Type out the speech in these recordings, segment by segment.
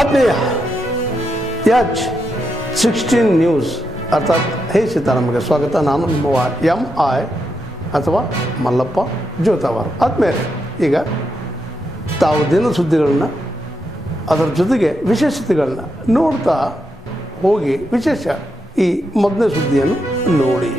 ಆತ್ಮೀಯ H16 news ಅರ್ಥಾತ್ ಹೇ ಸೀತಾರಾಮಗೆ ಸ್ವಾಗತ. ನಾನು ನಿಮ್ಮ MI ಅಥವಾ ಮಲ್ಲಪ್ಪ ಜೋತಾವಾರ್. ಆದ್ಮೇಲೆ ಈಗ ತಾವು ದಿನ ಸುದ್ದಿಗಳನ್ನ ಅದರ ಜೊತೆಗೆ ವಿಶೇಷತೆಗಳನ್ನ ನೋಡ್ತಾ ಹೋಗಿ ವಿಶೇಷ ಈ ಮೊದಲನೇ ಸುದ್ದಿಯನ್ನು ನೋಡಿ.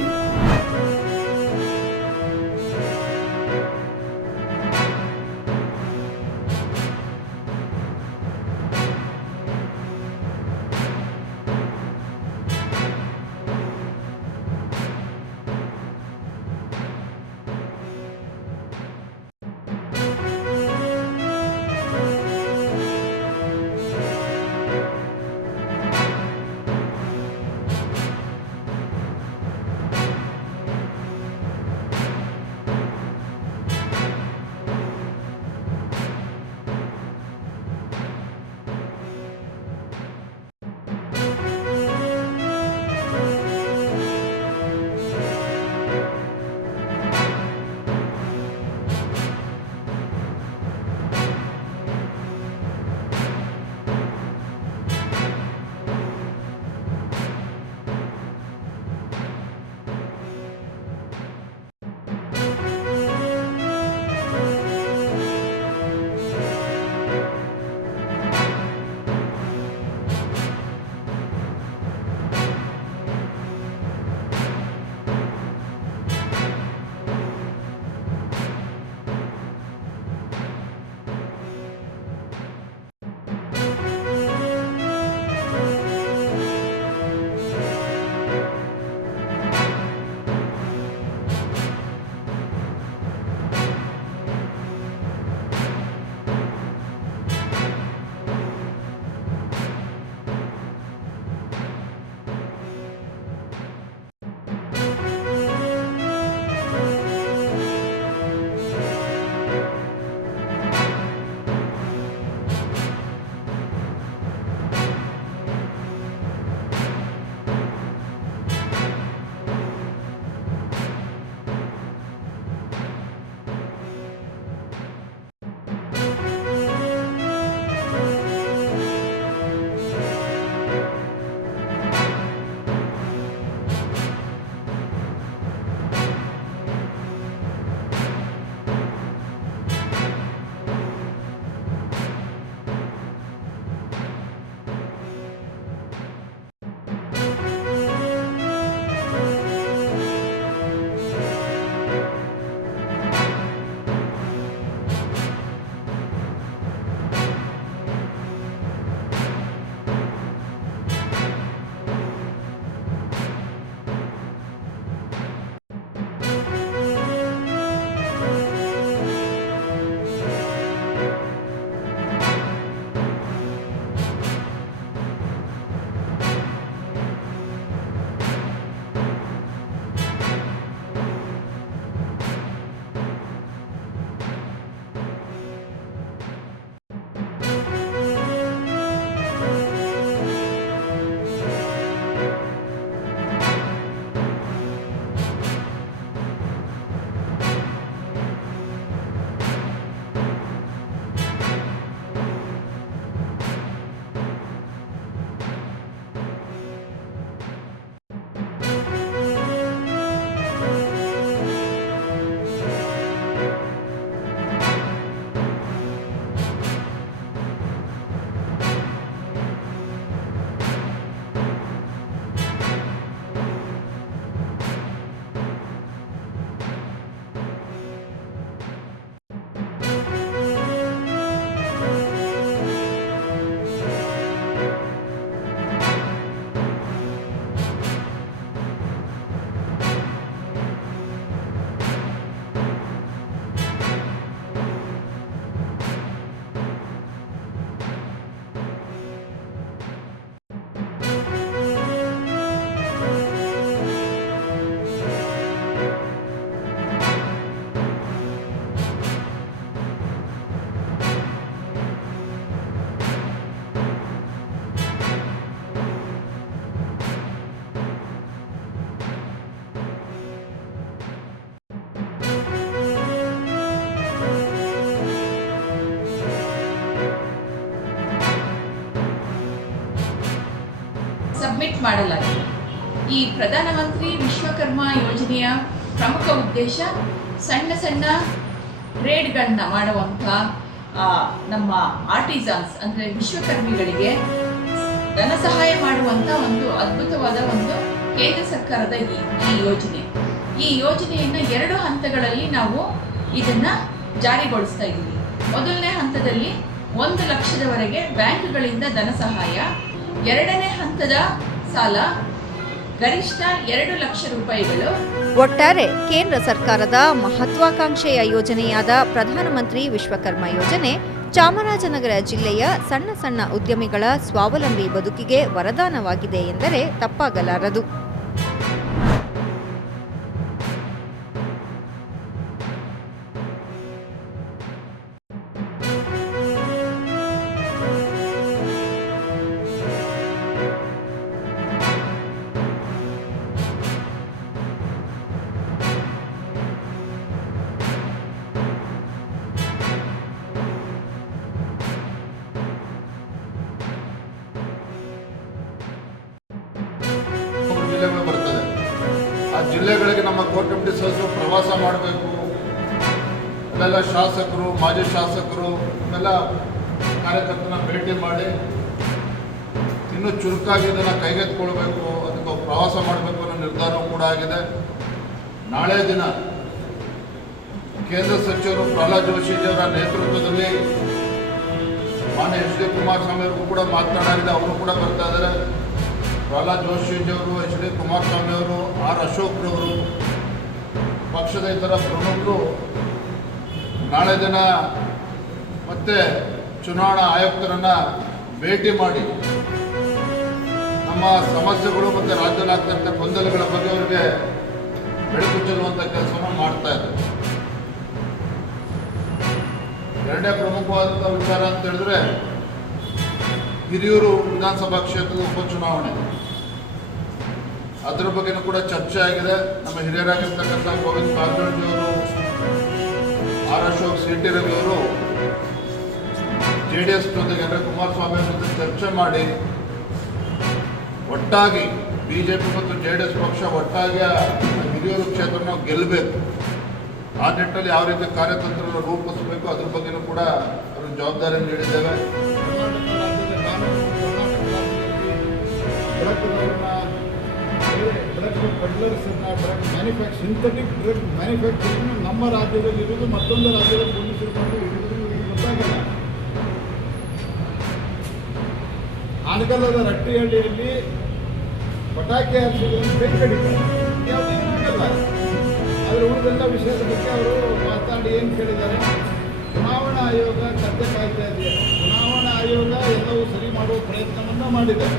ಸಬ್ಮಿಟ್ ಮಾಡಲಾಗಿದೆ. ಈ ಪ್ರಧಾನಮಂತ್ರಿ ವಿಶ್ವಕರ್ಮ ಯೋಜನೆಯ ಪ್ರಮುಖ ಉದ್ದೇಶ ಸಣ್ಣ ಸಣ್ಣ ಟ್ರೇಡ್ಗಳನ್ನ ಮಾಡುವಂಥ ನಮ್ಮ ಆರ್ಟಿಸನ್ಸ್ ಅಂದರೆ ವಿಶ್ವಕರ್ಮಿಗಳಿಗೆ ಧನ ಸಹಾಯ ಮಾಡುವಂಥ ಒಂದು ಅದ್ಭುತವಾದ ಒಂದು ಕೇಂದ್ರ ಸರ್ಕಾರದ ಈ ಯೋಜನೆ. ಈ ಯೋಜನೆಯನ್ನು 2 ಹಂತಗಳಲ್ಲಿ ನಾವು ಇದನ್ನು ಜಾರಿಗೊಳಿಸ್ತಾ ಇದ್ದೀವಿ. ಮೊದಲನೇ ಹಂತದಲ್ಲಿ 1 ಲಕ್ಷದವರೆಗೆ ಬ್ಯಾಂಕ್ಗಳಿಂದ ಧನ ಸಹಾಯ, 2ನೇ ಹಂತದ ಸಾಲ ಗರಿಷ್ಠ 2 ಲಕ್ಷ ರೂಪಾಯಿಗಳು. ಒಟ್ಟಾರೆ ಕೇಂದ್ರ ಸರ್ಕಾರದ ಮಹತ್ವಾಕಾಂಕ್ಷೆಯ ಯೋಜನೆಯಾದ ಪ್ರಧಾನಮಂತ್ರಿ ವಿಶ್ವಕರ್ಮ ಯೋಜನೆ ಚಾಮರಾಜನಗರ ಜಿಲ್ಲೆಯ ಸಣ್ಣ ಸಣ್ಣ ಉದ್ಯಮಿಗಳ ಸ್ವಾವಲಂಬಿ ಬದುಕಿಗೆ ವರದಾನವಾಗಿದೆ ಎಂದರೆ ತಪ್ಪಾಗಲಾರದು. ಜಿಲ್ಲೆಗಳು ಬರ್ತದೆ. ಆ ಜಿಲ್ಲೆಗಳಿಗೆ ನಮ್ಮ ಕೋರ್ ಕಮಿಟಿ ಸದಸ್ಯರು ಪ್ರವಾಸ ಮಾಡಬೇಕು. ಅಲ್ಲೆಲ್ಲ ಶಾಸಕರು, ಮಾಜಿ ಶಾಸಕರು ಎಲ್ಲ ಕಾರ್ಯಕರ್ತನ ಭೇಟಿ ಮಾಡಿ ಇನ್ನೂ ಚುರುಕಾಗಿ ಇದನ್ನು ಕೈಗೆತ್ತಿಕೊಳ್ಬೇಕು, ಅದಕ್ಕೆ ಪ್ರವಾಸ ಮಾಡಬೇಕು ಅನ್ನೋ ನಿರ್ಧಾರವೂ ಕೂಡ ಆಗಿದೆ. ನಾಳೆ ದಿನ ಕೇಂದ್ರ ಸಚಿವರು ಪ್ರಹ್ಲಾದ್ ಜೋಶಿಜಿಯವರ ನೇತೃತ್ವದಲ್ಲಿ ಮಾನ್ಯ HD ಕುಮಾರಸ್ವಾಮಿ ಅವರು ಕೂಡ ಮಾತನಾಡಿದೆ. ಅವರು ಕೂಡ ಬರ್ತಾ ಇದ್ದಾರೆ. ಪ್ರಹ್ಲಾದ್ ಜೋಶಿಜಿಯವರು, HD ಕುಮಾರಸ್ವಾಮಿ ಅವರು, ಆರ್ ಅಶೋಕ್ರವರು, ಪಕ್ಷದ ಇತರ ಪ್ರಮುಖರು ನಾಳೆ ದಿನ ಮತ್ತೆ ಚುನಾವಣಾ ಆಯುಕ್ತರನ್ನು ಭೇಟಿ ಮಾಡಿ ನಮ್ಮ ಸಮಸ್ಯೆಗಳು ಮತ್ತು ರಾಜ್ಯದಲ್ಲಿ ಆಗ್ತಿದ್ದ ಗೊಂದಲಗಳ ಬಗ್ಗೆ ಅವರಿಗೆ ಬೆಳಕು ಚೆಲ್ಲುವಂಥ ಕೆಲಸವನ್ನು ಮಾಡ್ತಾ ಇದ್ದಾರೆ. ಎರಡನೇ ಪ್ರಮುಖವಾದಂಥ ವಿಚಾರ ಅಂತ ಹೇಳಿದ್ರೆ ಹಿರಿಯೂರು ವಿಧಾನಸಭಾ ಕ್ಷೇತ್ರದ ಉಪಚುನಾವಣೆ, ಅದರ ಬಗ್ಗೆನೂ ಕೂಡ ಚರ್ಚೆ ಆಗಿದೆ. ನಮ್ಮ ಹಿರಿಯರಾಗಿರ್ತಕ್ಕಂಥ ಗೋವಿಂದ ಕಾರಜೋಳಜಿಯವರು, ಆರ್ ಅಶೋಕ್, CT ರವಿ ಅವರು JDS ಜೊತೆಗೆ ಅಂದರೆ ಕುಮಾರಸ್ವಾಮಿ ಅವರ ಜೊತೆ ಚರ್ಚೆ ಮಾಡಿ ಒಟ್ಟಾಗಿ BJP ಮತ್ತು JDS ಪಕ್ಷ ಒಟ್ಟಾಗಿ ಹಿರಿಯೂರು ಕ್ಷೇತ್ರ ನಾವು ಗೆಲ್ಲಬೇಕು. ಆ ನಿಟ್ಟಿನಲ್ಲಿ ಯಾವ ರೀತಿ ಕಾರ್ಯತಂತ್ರ ರೂಪಿಸಬೇಕು ಅದ್ರ ಬಗ್ಗೆನೂ ಕೂಡ ಅವರು ಜವಾಬ್ದಾರಿಯನ್ನು ನೀಡಿದ್ದೇವೆ. ಡ್ರಗ್ ಪೆಡ್ಲರ್ಸನ್ನು, ಡ್ರಗ್ ಸಿಂಥೆಟಿಕ್ ಡ್ರಗ್ ಮ್ಯಾನುಫ್ಯಾಕ್ಚರಿಂಗ್ ನಮ್ಮ ರಾಜ್ಯದಲ್ಲಿ ಇರುವುದು, ಮತ್ತೊಂದು ರಾಜ್ಯದ ಪೊಲೀಸರು ಬಂದು ಹಿಡಿದು ಗೊತ್ತಾಗಲ್ಲ. ಆನಗಲ್ಲದ ರಟ್ಟಿಹಳ್ಳಿಯಲ್ಲಿ ಪಟಾಕಿ ಹಾರಿಸುವುದನ್ನು ಕೈ ಕಡಿತಾರೆ, ಯಾವುದೇನಾಗಲ್ಲ. ಅದರ ಉಳಿದೆಲ್ಲ ವಿಷಯದ ಬಗ್ಗೆ ಅವರು ಮಾತಾಡಿ ಏನು ಕೇಳಿದ್ದಾರೆ, ಚುನಾವಣಾ ಆಯೋಗ ಕತ್ತೆ ಕಾಯ್ತಾ ಇದೆ, ಚುನಾವಣಾ ಆಯೋಗ ಎಲ್ಲವೂ ಸರಿ ಮಾಡುವ ಪ್ರಯತ್ನವನ್ನು ಮಾಡಿದೆ.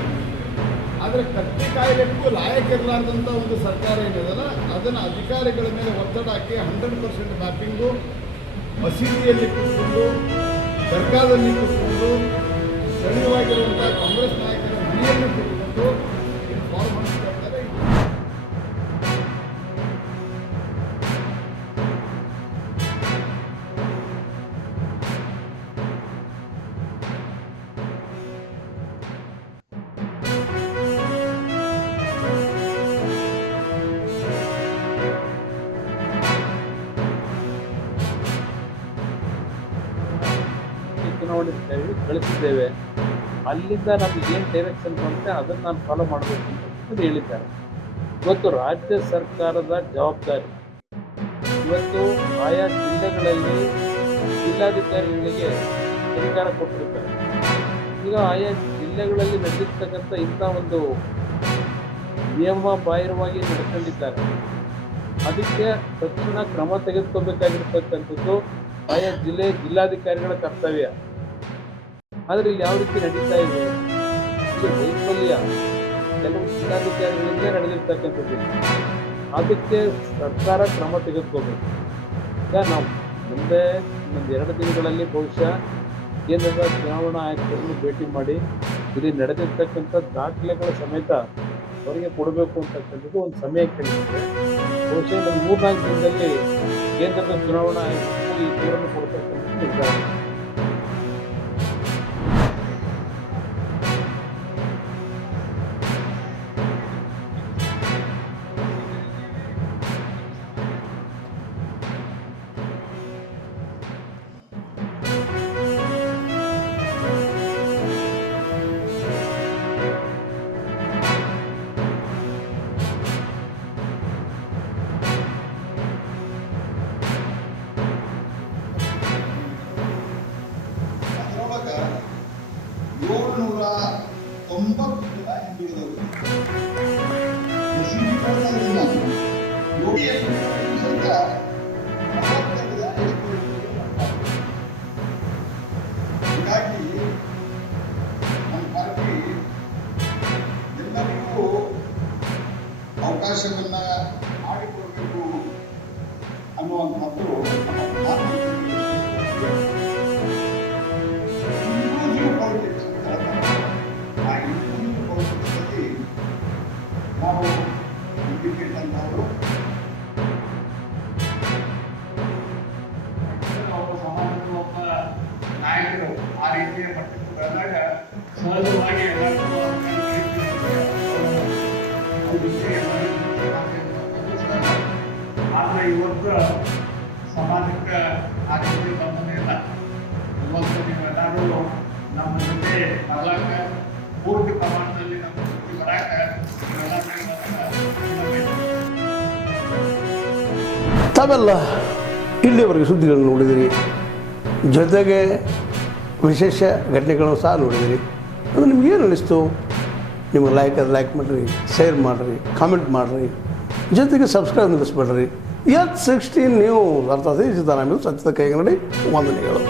ಆದರೆ ಕತ್ತಿ ಕಾಯ್ಲಿಕ್ಕೂ ಲಾಯಕ್ಕಿರಲಾರ್ದಂಥ ಒಂದು ಸರ್ಕಾರ ಏನಿದೆಯಲ್ಲ, ಅದನ್ನು ಅಧಿಕಾರಿಗಳ ಮೇಲೆ ಒತ್ತಡ ಹಾಕಿ 100% ಮ್ಯಾಪಿಂಗು, ಮಸೀದಿಯಲ್ಲಿ ಕೂತ್ಕೊಂಡು, ದರ್ಗಾದಲ್ಲಿ ಕೂತ್ಕೊಂಡು, ಸ್ಥಳೀಯವಾಗಿರುವಂಥ ಕಾಂಗ್ರೆಸ್ ನಾಯಕರ ಮನೆಯಲ್ಲಿ ಕೂತ್ಕೊಂಡು ಫಾರ್ಮ್ ಮಾಡ್ತಾ ಇದ್ದಾರೆ. ಚುನಾವಣೆ ಕಳಿಸಿದ್ದೇವೆ, ಅಲ್ಲಿಂದ ನಮಗೆ ಏನು ಡೈರೆಕ್ಷನ್ ಬಂದರೆ ಅದನ್ನು ನಾನು ಫಾಲೋ ಮಾಡಬೇಕು ಅಂತ ಹೇಳಿದ್ದಾರೆ. ಇವತ್ತು ರಾಜ್ಯ ಸರ್ಕಾರದ ಜವಾಬ್ದಾರಿ, ಇವತ್ತು ಆಯಾ ಜಿಲ್ಲೆಗಳಲ್ಲಿ ಜಿಲ್ಲಾಧಿಕಾರಿಗಳಿಗೆ ಅಧಿಕಾರ ಕೊಟ್ಟಿರ್ತಾರೆ. ಈಗ ಆಯಾ ಜಿಲ್ಲೆಗಳಲ್ಲಿ ನಡೆದಿರ್ತಕ್ಕಂಥ ಇಂಥ ಒಂದು ನಿಯಮ ಬಾಹಿರವಾಗಿ ನಡ್ಕೊಂಡಿದ್ದಾರೆ. ಅದಕ್ಕೆ ತಕ್ಷಣ ಕ್ರಮ ತೆಗೆದುಕೋಬೇಕಾಗಿರ್ತಕ್ಕಂಥದ್ದು ಆಯಾ ಜಿಲ್ಲಾಧಿಕಾರಿಗಳ ಕರ್ತವ್ಯ. ಆದರೆ ಇಲ್ಲಿ ಯಾವ ರೀತಿ ನಡೀತಾ ಇದೆ, ಇದು ವೈಫಲ್ಯ ಕೆಲವು ಜಿಲ್ಲಾಧಿಕಾರಿಗಳಿಂದ ನಡೆದಿರ್ತಕ್ಕಂಥದ್ದು. ಅದಕ್ಕೆ ಸರ್ಕಾರ ಕ್ರಮ ತೆಗೆದುಕೋಬೇಕು. ಈಗ ನಾವು ಮುಂದೆ ಇನ್ನೊಂದು 2 ದಿನಗಳಲ್ಲಿ ಬಹುಶಃ ಕೇಂದ್ರದ ಚುನಾವಣಾ ಆಯುಕ್ತರನ್ನು ಭೇಟಿ ಮಾಡಿ ಇಲ್ಲಿ ನಡೆದಿರ್ತಕ್ಕಂಥ ದಾಖಲೆಗಳ ಸಮೇತ ಅವರಿಗೆ ಕೊಡಬೇಕು ಅಂತಕ್ಕಂಥದ್ದು ಒಂದು ಸಮಯ ಕೇಳಿದ್ರೆ, ಬಹುಶಃ ಇನ್ನೊಂದು 3-4 ದಿನದಲ್ಲಿ ಕೇಂದ್ರದ ಚುನಾವಣಾ ಆಯುಕ್ತರು ಈ ದೂರನ್ನು ಕೊಡ್ತಕ್ಕಂಥದ್ದು ಇದ್ದಾರೆ. 790 ಜನ ಹಿಂದುಳಿದವರು. SEC ಕೊಡ್ತಾ ಇದ್ದೀನಿ ನಾನು. ಯೋಗಿ ಸಹಿತ 42 ಜನ ಹಿಂದುಳಿದವರಿಗೆ ಮಾಡ್ತಾರೆ. ಹೀಗಾಗಿ ನಮ್ಮ ಪಾರ್ಟಿ ಎಲ್ಲರಿಗೂ ಅವಕಾಶವನ್ನ ಮಾಡಿಕೊಡಬೇಕು ಅನ್ನುವಂಥದ್ದು ನಮ್ಮ ಇನ್ಕ್ಲೂಸಿವ್ ಪಾಲಿಟಿಕ್ಸ್ ಅಂತ ಹೇಳ್ತಾರೆ. ಆ ಇನ್ಕ್ಲೂಸಿವ್ ಪಾಲಿಟಿಕ್ಸಲ್ಲಿ ನಾವು ಇಂಡಿಪೆಂಡೆಂಟ್ ಅವರು ಸಮಾಜದ ಒಬ್ಬ ನಾಯಕರು ಆ ರೀತಿಯ ಮಟ್ಟಕ್ಕೆ ಬಂದಾಗ ಸಹಜವಾಗಿ ಎಲ್ಲರಿಗೂ ಆದರೆ ಇವತ್ತು ಸಮಾಜಕ್ಕೆ ಆ ರೀತಿ ಸಂಬಂಧ ಇಲ್ಲ. ಇವತ್ತು ನೀವೆಲ್ಲರೂ ನಮ್ಮ ಜೊತೆ ಬರಲಾಕ ಪೂರ್ತಿ ಪ್ರಮಾಣದಲ್ಲಿ ನಮ್ಮ ಜೊತೆ ಬರಾಕ ತಾವೆಲ್ಲ ಇಲ್ಲಿಯವರೆಗೆ ಸುದ್ದಿಗಳನ್ನು ನೋಡಿದಿರಿ, ಜೊತೆಗೆ ವಿಶೇಷ ಘಟನೆಗಳನ್ನು ಸಹ ನೋಡಿದಿರಿ. ಅದು ನಿಮ್ಗೇನು ಅನ್ನಿಸ್ತು? ನಿಮಗೆ ಲೈಕ್ ಮಾಡಿರಿ, ಶೇರ್ ಮಾಡಿರಿ, ಕಾಮೆಂಟ್ ಮಾಡಿರಿ, ಜೊತೆಗೆ ಸಬ್ಸ್ಕ್ರೈಬ್ ನಿಲ್ಲಿಸ್ಬೇಡ್ರಿ. H16 ನ್ಯೂಸ್ ಅರ್ಥಾತ್ ಈ ಸಿದ್ದರಾಮಯ್ಯ ಸತ್ಯದ ಕೈಗನ್ನಡಿ ವಂದನೆಗಳು.